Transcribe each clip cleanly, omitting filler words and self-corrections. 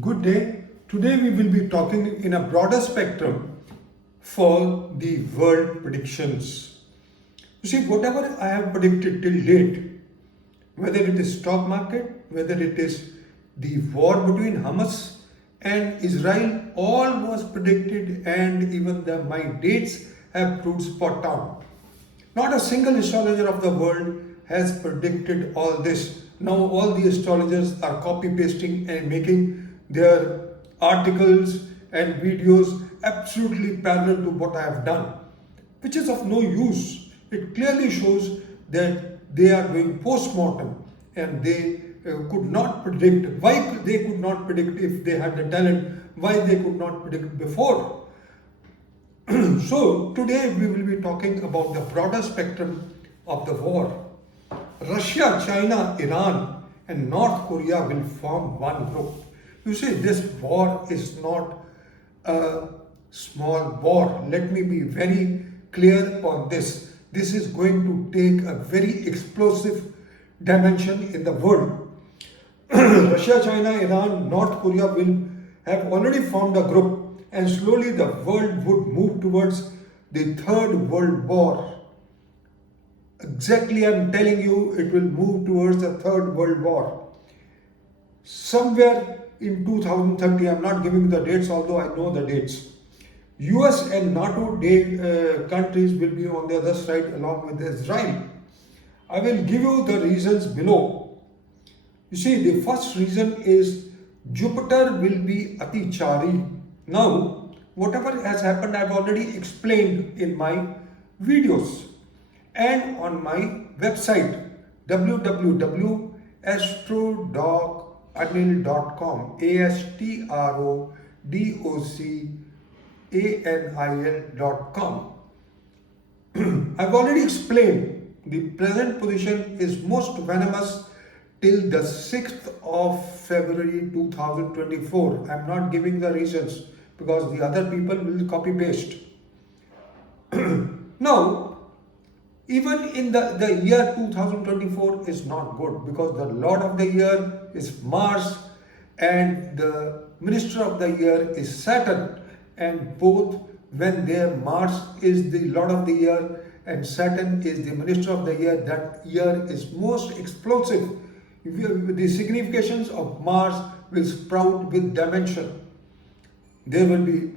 Good day. Today we will be talking in a broader spectrum for the world predictions. You see, whatever I have predicted till date, whether it is stock market, whether it is the war between Hamas and Israel, all was predicted, and even my dates have proved spot on. Not a single astrologer of the world has predicted all this. Now all the astrologers are copy pasting and making their articles and videos absolutely parallel to what I have done, which is of no use. It clearly shows that they are doing post-mortem and they could not predict. Why they could not predict if they had the talent? Why they could not predict before? So today we will be talking about the broader spectrum of the war. Russia, China, Iran and North Korea will form one group. You see, this war is not a small war. Let me be very clear on this. This is going to take a very explosive dimension in the world. Russia, China, Iran, North Korea will have already formed a group, and slowly the world would move towards the Third World War. Exactly, I'm telling you, it will move towards the Third World War. Somewhere in 2030, I'm not giving the dates, although I know the dates. US and NATO countries will be on the other side along with Israel. I will give you the reasons below. You see, the first reason is Jupiter will be Atichari. Now, whatever has happened, I've already explained in my videos and on my website www.astrodocAnil.com ASTRODOCANIL.com. I've already explained the present position is most venomous till the 6th of February 2024. I'm not giving the reasons because the other people will copy paste. Now, even in the year 2024 is not good because the Lord of the year is Mars and the Minister of the year is Saturn, and both when their Mars is the Lord of the year and Saturn is the Minister of the year, that year is most explosive. The significations of Mars will sprout with dimension. There will be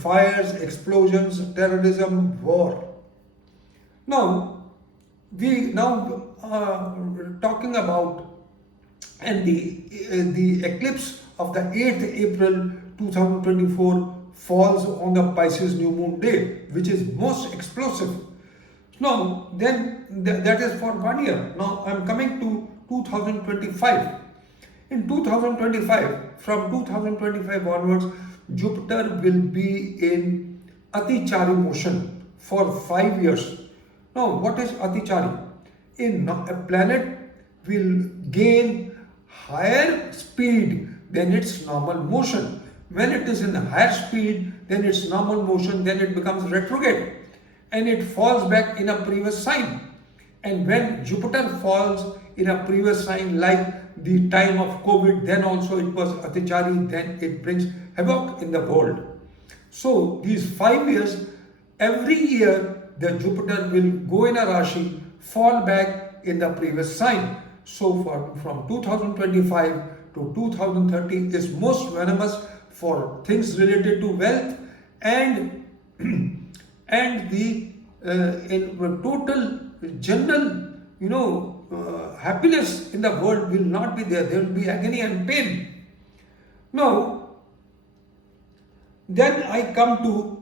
fires, explosions, terrorism, war. Now, we are talking about and the eclipse of the 8th April 2024 falls on the Pisces new moon day, which is most explosive. Now, then that is for 1 year. Now, I am coming to 2025. In 2025, from 2025 onwards, Jupiter will be in Atichari motion for 5 years. Now, what is Atichari? A planet will gain higher speed than its normal motion. When it is in higher speed than its normal motion, then it becomes retrograde and it falls back in a previous sign. And when Jupiter falls in a previous sign, like the time of COVID, then also it was Atichari, then it brings havoc in the world. So these 5 years, every year the Jupiter will go in a Rashi, fall back in the previous sign. So from 2025 to 2030 is most venomous for things related to wealth and the in total general happiness in the world will not be there. There will be agony and pain. Now, then I come to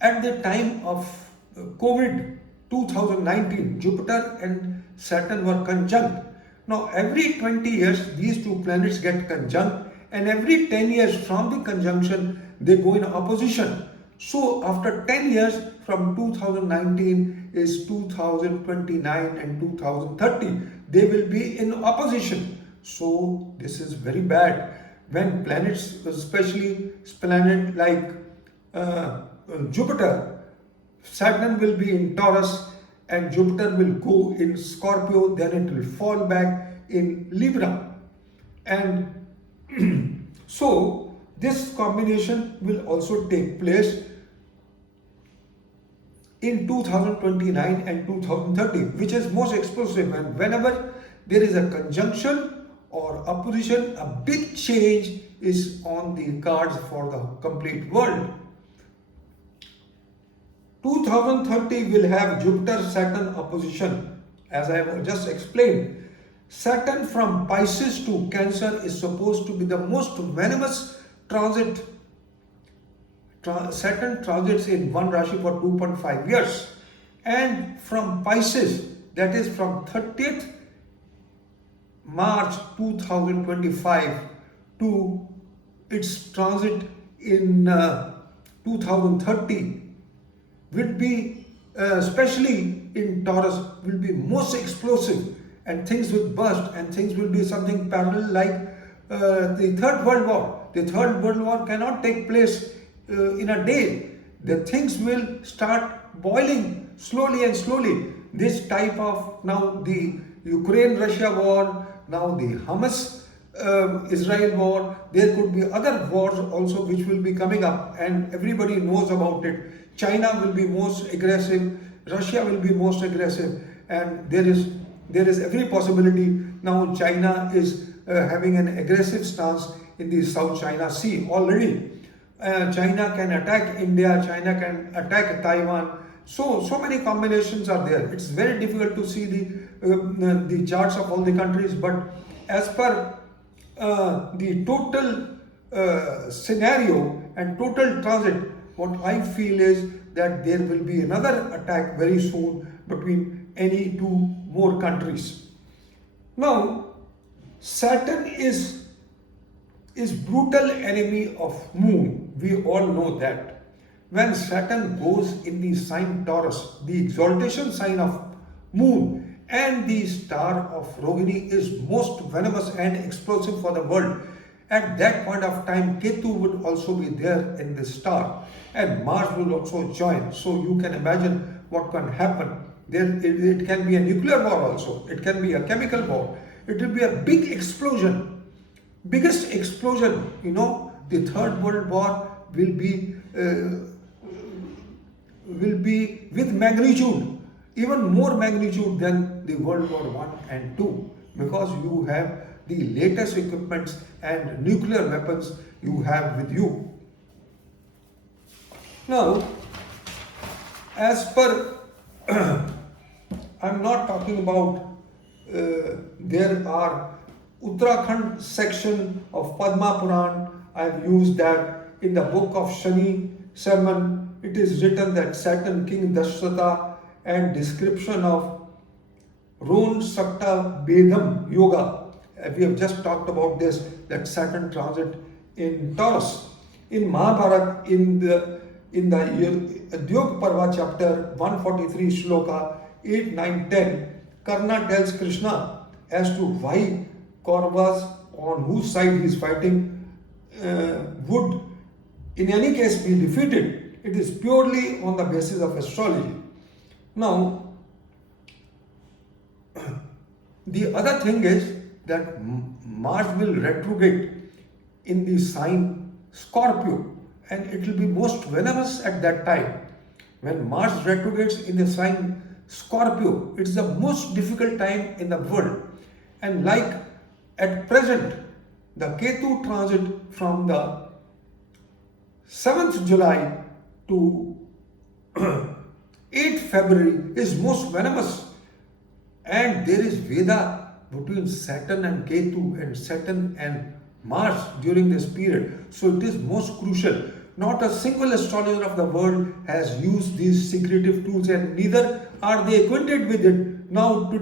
at the time of COVID 2019, Jupiter and Saturn were conjunct. Now, every 20 years, these two planets get conjunct, and every 10 years from the conjunction, they go in opposition. So, after 10 years from 2019 is 2029 and 2030, they will be in opposition. So, this is very bad. When planets, especially planet like Jupiter, Saturn will be in Taurus and Jupiter will go in Scorpio, then it will fall back in Libra. And So this combination will also take place in 2029 and 2030, which is most explosive. And whenever there is a conjunction or opposition, a big change is on the cards for the complete world. 2030 will have Jupiter-Saturn opposition, as I have just explained. Saturn from Pisces to Cancer is supposed to be the most venomous transit. Saturn transits in one Rashi for 2.5 years. And from Pisces, that is from 30th March 2025 to its transit in 2030, will be, especially in Taurus, will be most explosive, and things will burst and things will be something parallel like the Third World War. The Third World War cannot take place in a day. The things will start boiling slowly and slowly. This type of, now the Ukraine-Russia war, now the Hamas-Israel war, there could be other wars also which will be coming up, and everybody knows about it. China will be most aggressive, Russia will be most aggressive, and there is every possibility. Now China is having an aggressive stance in the South China Sea already. China can attack India, China can attack Taiwan. So many combinations are there. It's very difficult to see the charts of all the countries, but as per the total scenario and total transit, what I feel is that there will be another attack very soon between any two more countries. Now, Saturn is brutal enemy of Moon. We all know that. When Saturn goes in the sign Taurus, the exaltation sign of Moon, and the star of Rohini is most venomous and explosive for the world. At that point of time, Ketu would also be there in the star, and Mars will also join. So you can imagine what can happen. It can be a nuclear war also. It can be a chemical war. It will be a big explosion. Biggest explosion, the Third World War will be with magnitude, even more magnitude than the World War I and II, because you have the latest equipments and nuclear weapons you have with you. Now, as per, I'm not talking about, there are Uttarakhand section of Padma Puran. I've used that in the book of Shani sermon. It is written that Saturn, King Dashrata, and description of Ron Sakta Bedam Yoga. We have just talked about this, that Saturn transit in Taurus. In Mahabharata, in the Udyog Parva chapter 143 shloka 8, 9, 10, Karna tells Krishna as to why Kauravas, on whose side he is fighting, would in any case be defeated. It is purely on the basis of astrology. Now, the other thing is that Mars will retrograde in the sign Scorpio, and it will be most venomous at that time. When Mars retrogrades in the sign Scorpio, it's the most difficult time in the world. And like at present, the Ketu transit from the 7th July to 8th February is most venomous. And there is Veda between Saturn and Ketu and Saturn and Mars during this period. So it is most crucial. Not a single astrologer of the world has used these secretive tools, and neither are they acquainted with it. Now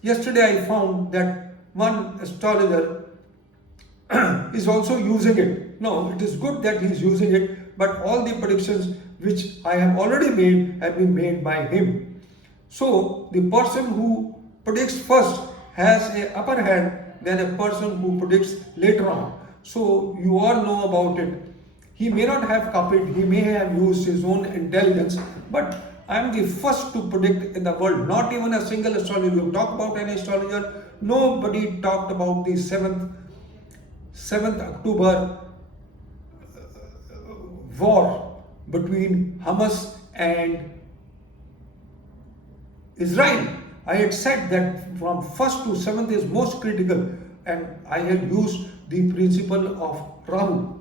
yesterday I found that one astrologer is also using it. No, it is good that he is using it, but all the predictions which I have already made have been made by him. So the person who predicts first has an upper hand than a person who predicts later on. So you all know about it. He may not have copied, he may have used his own intelligence, but I am the first to predict in the world. Not even a single astrologer. You talk about any astrologer, nobody talked about the 7th 7th October war between Hamas and Israel. I had said that from 1st to 7th is most critical, and I had used the principle of Rahu.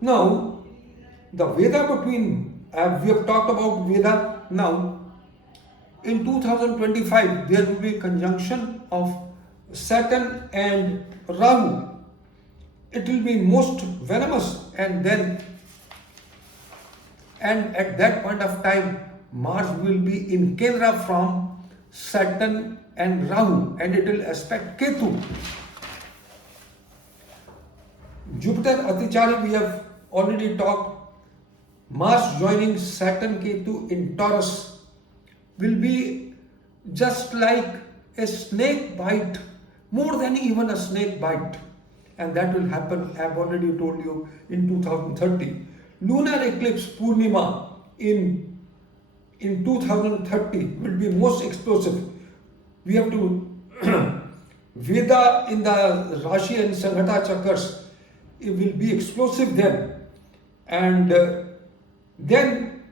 Now, the Veda between, we have talked about Veda now. In 2025, there will be conjunction of Saturn and Rahu. It will be most venomous, and at that point of time, Mars will be in Kendra from Saturn and Rahu, and it will aspect Ketu. Jupiter Atichari, we have already talked. Mars joining Saturn Ketu in Taurus will be just like a snake bite, more than even a snake bite. And that will happen, I have already told you, in 2030. Lunar Eclipse Purnima in 2030 will be most explosive. We have to Veda in the Rashi and Sanghata chakras, it will be explosive then. And then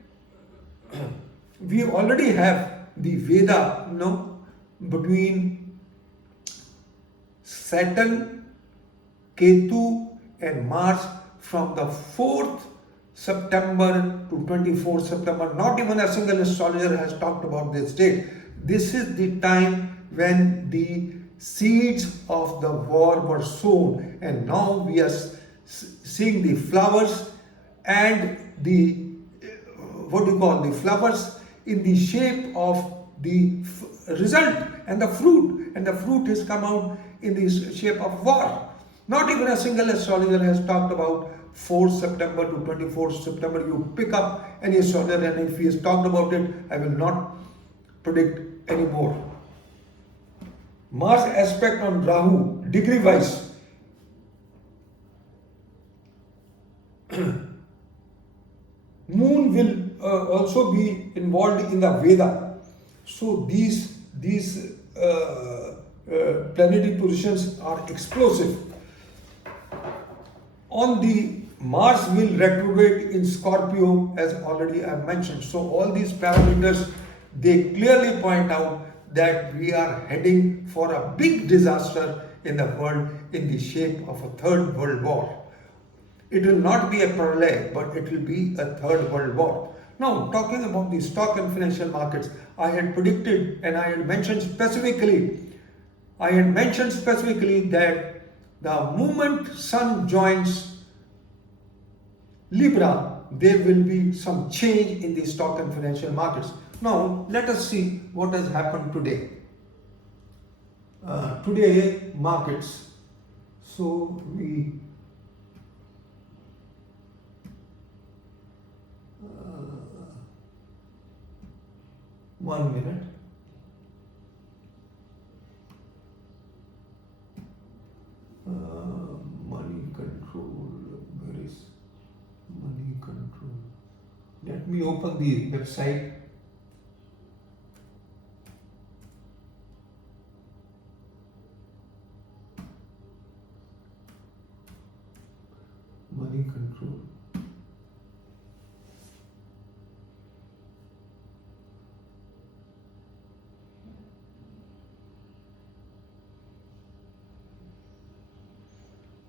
we already have the Veda, between Saturn, Ketu and Mars from the 4th September to 24th September. Not even a single astrologer has talked about this date. This is the time when the seeds of the war were sown, and now we are seeing the flowers and the the flowers in the shape of the result and the fruit, and the fruit has come out in the shape of war. Not even a single astrologer has talked about 4th September to 24th September. You pick up any astrologer, and if he has talked about it, I will not predict anymore. Mars aspect on Rahu, degree wise. Moon will also be involved in the Veda. So these planetary positions are explosive. On the Mars will retrograde in Scorpio, as already I have mentioned. So all these parameters, they clearly point out that we are heading for a big disaster in the world in the shape of a third world war. It will not be a pralay, but it will be a third world war. Now, talking about the stock and financial markets, I had predicted and I had mentioned specifically that the moment Sun joins Libra, there will be some change in the stock and financial markets. Now, let us see what has happened today. Today, markets. So, we 1 minute. Money control. Where is money control? Let me open the website. Money control.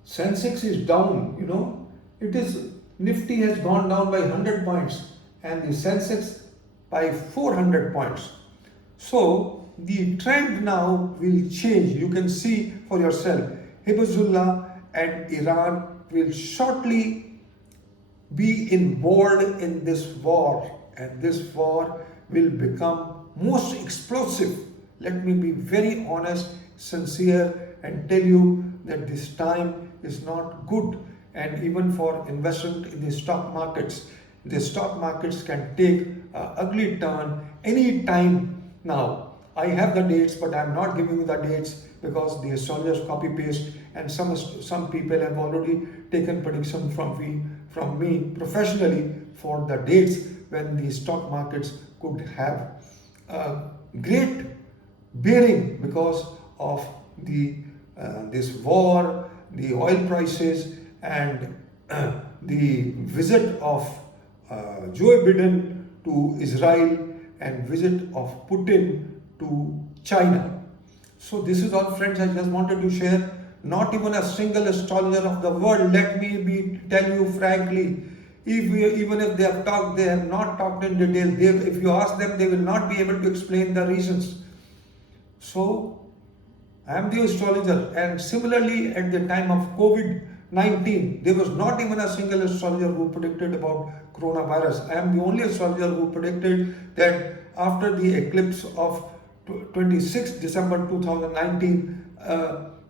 Sensex is down, it is, Nifty has gone down by 100 points and the Sensex by 400 points. So the trend now will change. You can see for yourself. Hezbollah and Iran will shortly be involved in this war, and this war will become most explosive. Let me be very honest, sincere, and tell you that this time is not good, and even for investment in the stock markets. The stock markets can take an ugly turn any time now. I have the dates, but I am not giving you the dates because the astrologers copy paste, and some people have already taken prediction from me professionally for the dates when the stock markets could have a great bearing because of the this war, the oil prices, and the visit of Joe Biden to Israel and visit of Putin to China. So this is all, friends, I just wanted to share. Not even a single astrologer of the world, let me tell you frankly, even if they have talked, they have not talked in detail. If you ask them, they will not be able to explain the reasons. So I am the astrologer, and similarly at the time of COVID-19, there was not even a single astrologer who predicted about coronavirus. I am the only astrologer who predicted that after the eclipse of 26th December 2019,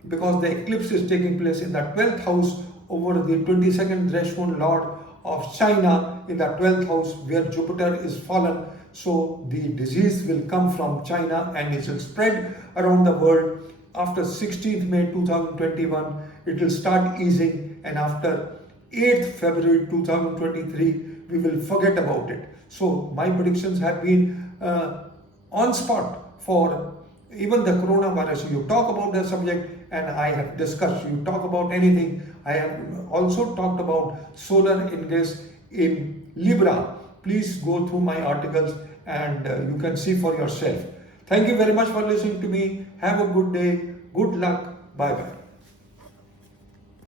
because the eclipse is taking place in the 12th house over the 22nd threshold lord of China, in the 12th house where Jupiter is fallen. So the disease will come from China and it will spread around the world. After 16th May 2021, it will start easing, and after 8th February 2023, we will forget about it. So my predictions have been on spot for even the coronavirus. You talk about the subject and I have discussed. You talk about anything. I have also talked about solar ingress in Libra. Please go through my articles and you can see for yourself. Thank you very much for listening to me. Have a good day. Good luck. Bye bye.